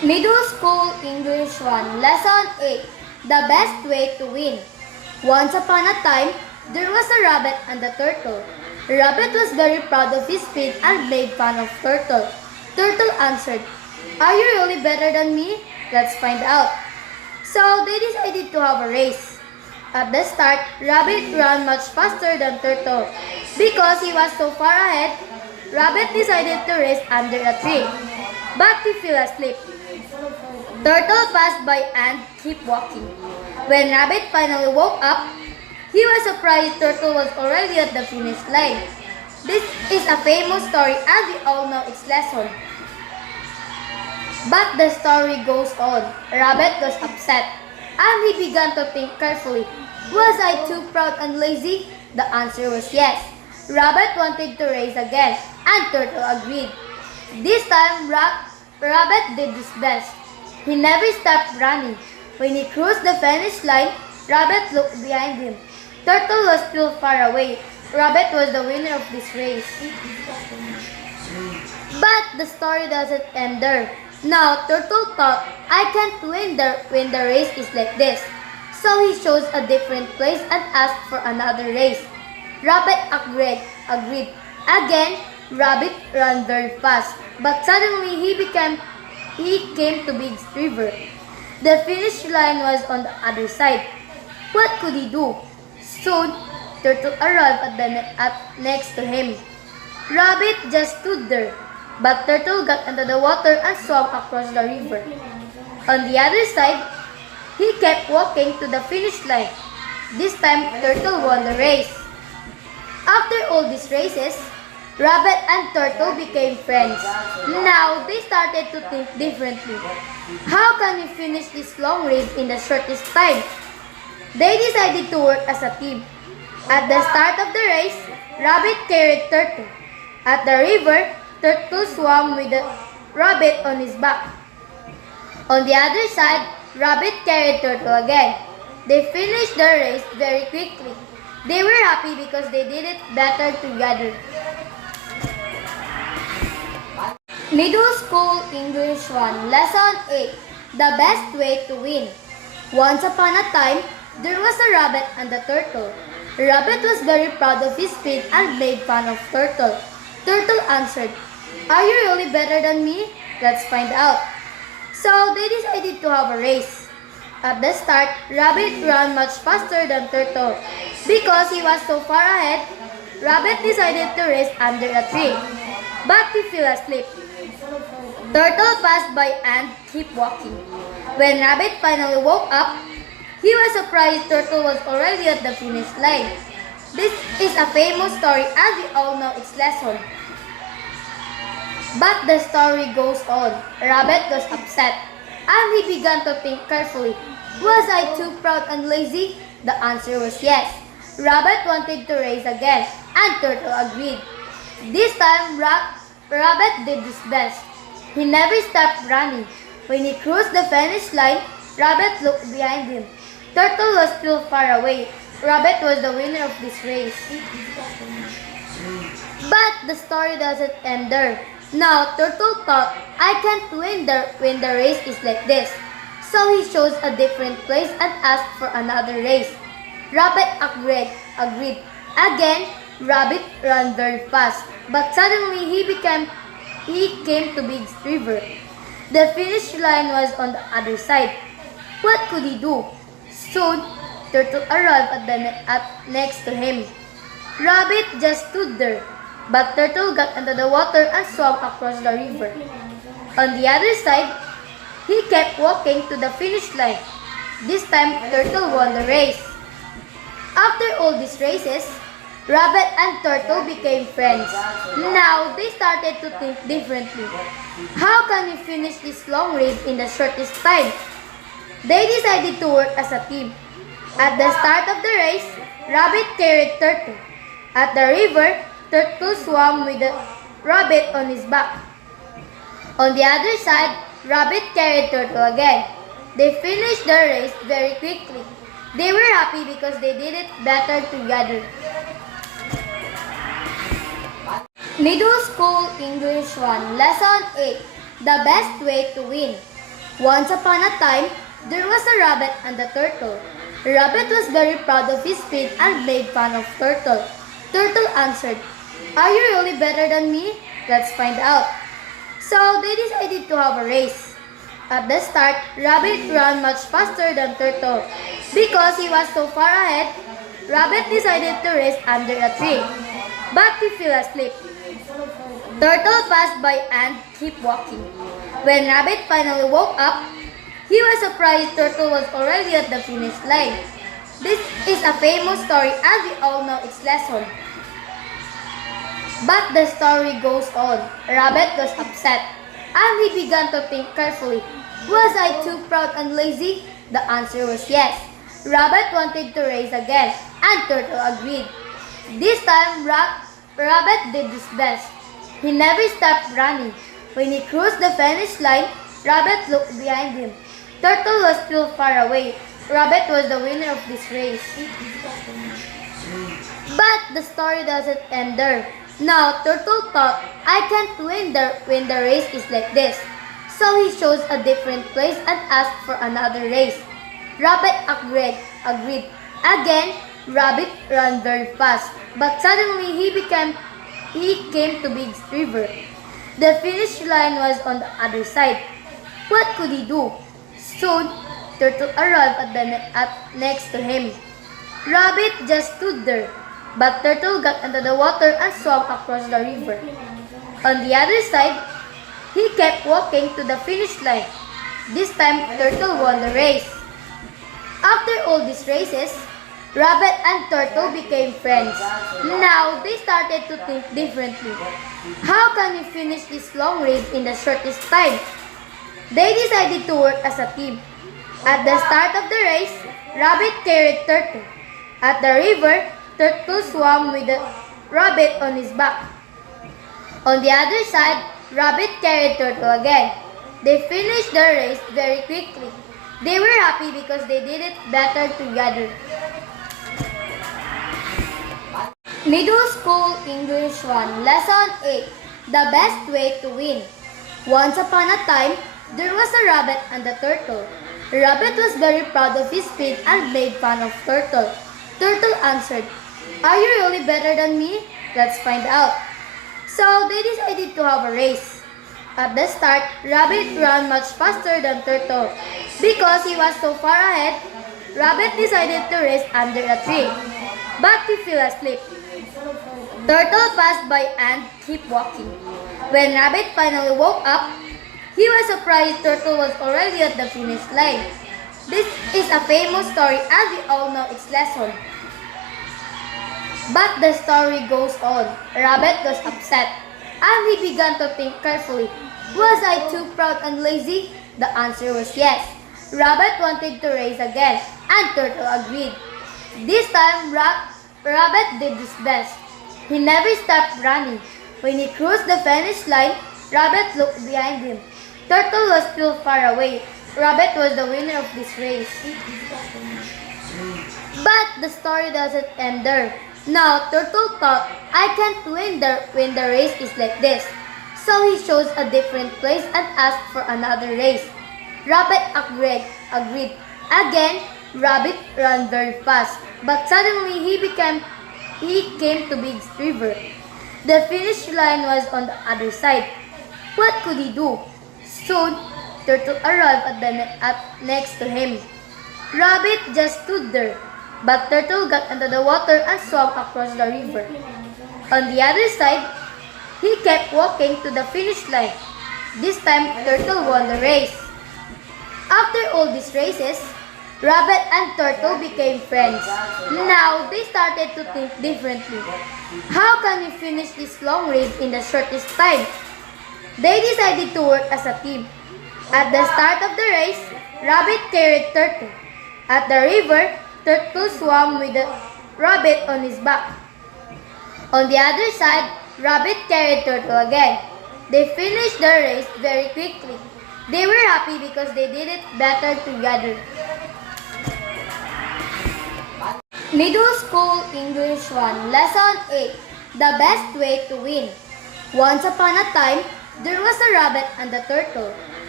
Middle School English 1, Lesson 8, The Best Way to Win. Once upon a time, there was a rabbit and a turtle. Rabbit was very proud of his speed and made fun of Turtle. Turtle answered, "Are you really better than me? Let's find out." So they decided to have a race. At the start, Rabbit ran much faster than Turtle. Because he was so far ahead, Rabbit decided to race under a tree. But he fell asleep. Turtle passed by and kept walking. When Rabbit finally woke up, he was surprised Turtle was already at the finish line. This is a famous story and we all know its lesson. But the story goes on. Rabbit was upset and he began to think carefully. Was I too proud and lazy? The answer was yes. Rabbit wanted to race again and Turtle agreed. This time Rabbit did his best. He never stopped running. When he crossed the finish line, Rabbit looked behind him. Turtle was still far away. Rabbit was the winner of this race. But the story doesn't end there. Now Turtle thought, I can't win when the race is like this. So he chose a different place and asked for another race. Rabbit agreed. Again, Rabbit ran very fast. But suddenly he came to Big River. The finish line was on the other side. What could he do? Soon, Turtle arrived next to him. Rabbit just stood there, but Turtle got into the water and swam across the river. On the other side, he kept walking to the finish line. This time, Turtle won the race. After all these races, Rabbit and Turtle became friends. Now, they started to think differently. How can we finish this long race in the shortest time? They decided to work as a team. At the start of the race, Rabbit carried Turtle. At the river, Turtle swam with the rabbit on his back. On the other side, Rabbit carried Turtle again. They finished the race very quickly. They were happy because they did it better together. Middle School English 1, Lesson 8, The Best Way to Win. Once upon a time, there was a rabbit and a turtle. Rabbit was very proud of his speed and made fun of Turtle. Turtle answered, "Are you really better than me? Let's find out." So they decided to have a race. At the start, Rabbit ran much faster than Turtle. Because he was so far ahead, Rabbit decided to race under a tree. But he fell asleep. Turtle passed by and kept walking. When Rabbit finally woke up, he was surprised Turtle was already at the finish line. This is a famous story and we all know its lesson. But the story goes on. Rabbit was upset and he began to think carefully. Was I too proud and lazy? The answer was yes. Rabbit wanted to race again and Turtle agreed. This time Rabbit did his best. He never stopped running. When he crossed the finish line, Rabbit looked behind him. Turtle was still far away. Rabbit was the winner of this race. But the story doesn't end there. Now Turtle thought, I can't win when the race is like this. So he chose a different place and asked for another race. Rabbit agreed. Again, Rabbit ran very fast. But suddenly he came to Big River. The finish line was on the other side. What could he do? Soon, Turtle arrived next to him. Rabbit just stood there, but Turtle got into the water and swam across the river. On the other side, he kept walking to the finish line. This time, Turtle won the race. After all these races, Rabbit and Turtle became friends. Now, they started to think differently. How can we finish this long race in the shortest time? They decided to work as a team. At the start of the race, Rabbit carried Turtle. At the river, Turtle swam with the rabbit on his back. On the other side, Rabbit carried Turtle again. They finished the race very quickly. They were happy because they did it better together. Middle School English 1, Lesson 8, The Best Way to Win. Once upon a time, there was a rabbit and a turtle. Rabbit was very proud of his speed and made fun of Turtle. Turtle answered, "Are you really better than me? Let's find out." So they decided to have a race. At the start, Rabbit ran much faster than Turtle. Because he was so far ahead, Rabbit decided to race under a tree. But he fell asleep. Turtle passed by and kept walking. When Rabbit finally woke up, he was surprised Turtle was already at the finish line. This is a famous story and we all know its lesson. But the story goes on. Rabbit was upset and he began to think carefully. Was I too proud and lazy? The answer was yes. Rabbit wanted to race again and Turtle agreed. This time Rabbit did his best. He never stopped running. When he crossed the finish line, Rabbit looked behind him. Turtle was still far away. Rabbit was the winner of this race. But the story doesn't end there. Now Turtle thought, I can't win when the race is like this. So he chose a different place and asked for another race. Rabbit agreed. Again, Rabbit ran very fast. But suddenly he came to Big River. The finish line was on the other side. What could he do? Soon, Turtle arrived next to him. Rabbit just stood there, but Turtle got into the water and swam across the river. On the other side, he kept walking to the finish line. This time, Turtle won the race. After all these races, Rabbit and Turtle became friends. Now, they started to think differently. How can we finish this long race in the shortest time? They decided to work as a team. At the start of the race, Rabbit carried Turtle. At the river, Turtle swam with the Rabbit on his back. On the other side, Rabbit carried Turtle again. They finished the race very quickly. They were happy because they did it better together. Middle School English 1 Lesson 8 The Best Way to Win. Once upon a time, there was a rabbit and a turtle. Rabbit was very proud of his speed and made fun of Turtle. Turtle answered, "Are you really better than me? Let's find out." So they decided to have a race. At the start, Rabbit ran much faster than Turtle. Because he was so far ahead, Rabbit decided to race under a tree. But he fell asleep. Turtle passed by and kept walking. When Rabbit finally woke up, he was surprised Turtle was already at the finish line. This is a famous story and we all know its lesson. But the story goes on. Rabbit was upset and he began to think carefully. Was I too proud and lazy? The answer was yes. Rabbit wanted to race again and Turtle agreed. This time Rabbit did his best. He never stopped running. When he crossed the finish line, Rabbit looked behind him. Turtle was still far away. Rabbit was the winner of this race. But the story doesn't end there. Now Turtle thought, I can't win when the race is like this. So he chose a different place and asked for another race. Rabbit agreed. Again, Rabbit ran very fast. But suddenly he came to Big River. The finish line was on the other side. What could he do? Soon, Turtle arrived next to him. Rabbit just stood there, but Turtle got into the water and swam across the river. On the other side, he kept walking to the finish line. This time, Turtle won the race. After all these races, Rabbit and Turtle became friends. Now, they started to think differently. How can we finish this long race in the shortest time? They decided to work as a team. At the start of the race, Rabbit carried Turtle. At the river, Turtle swam with the Rabbit on his back. On the other side, Rabbit carried Turtle again. They finished the race very quickly. They were happy because they did it better together. Middle School English 1 Lesson 8 The Best Way to Win. Once upon a time, there was a rabbit and a turtle.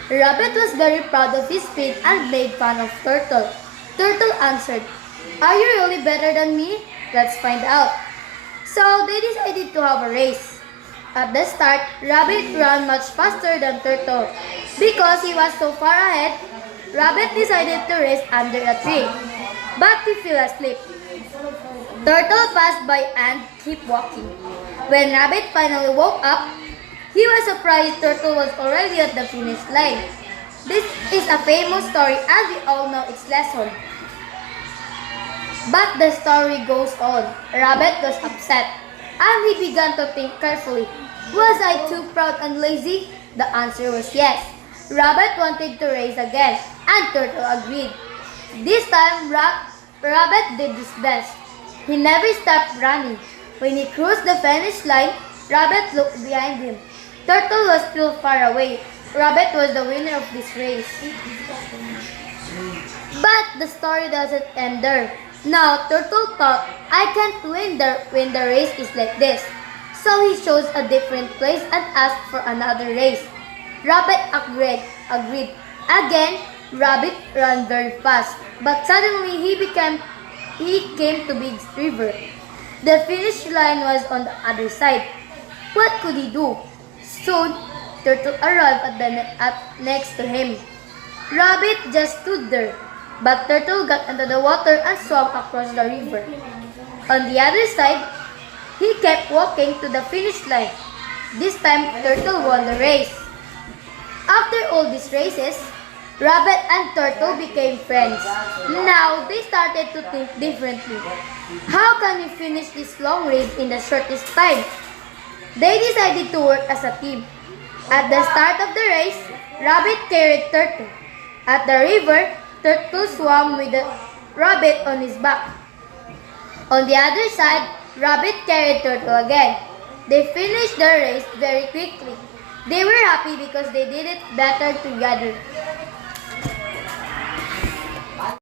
Rabbit was very proud of his speed and made fun of Turtle. Turtle answered, "Are you really better than me? Let's find out." So they decided to have a race. At the start, Rabbit ran much faster than Turtle. Because he was so far ahead, Rabbit decided to rest under a tree. But he fell asleep. Turtle passed by and kept walking. When Rabbit finally woke up, he was surprised Turtle was already at the finish line. This is a famous story and we all know its lesson. But the story goes on. Rabbit was upset and he began to think carefully. Was I too proud and lazy? The answer was yes. Rabbit wanted to race again and Turtle agreed. This time Rabbit did his best. He never stopped running. When he crossed the finish line, Rabbit looked behind him. Turtle was still far away. Rabbit was the winner of this race. But the story doesn't end there. Now Turtle thought, I can't win when the race is like this. So he chose a different place and asked for another race. Rabbit agreed. Again, Rabbit ran very fast. But suddenly he came to Big River. The finish line was on the other side. What could he do? Soon, Turtle arrived next to him. Rabbit just stood there, but Turtle got into the water and swam across the river. On the other side, he kept walking to the finish line. This time, Turtle won the race. After all these races, Rabbit and Turtle became friends. Now, they started to think differently. How can we finish this long race in the shortest time? They decided to work as a team. At the start of the race, Rabbit carried Turtle. At the river, Turtle swam with the Rabbit on his back. On the other side, Rabbit carried Turtle again. They finished the race very quickly. They were happy because they did it better together.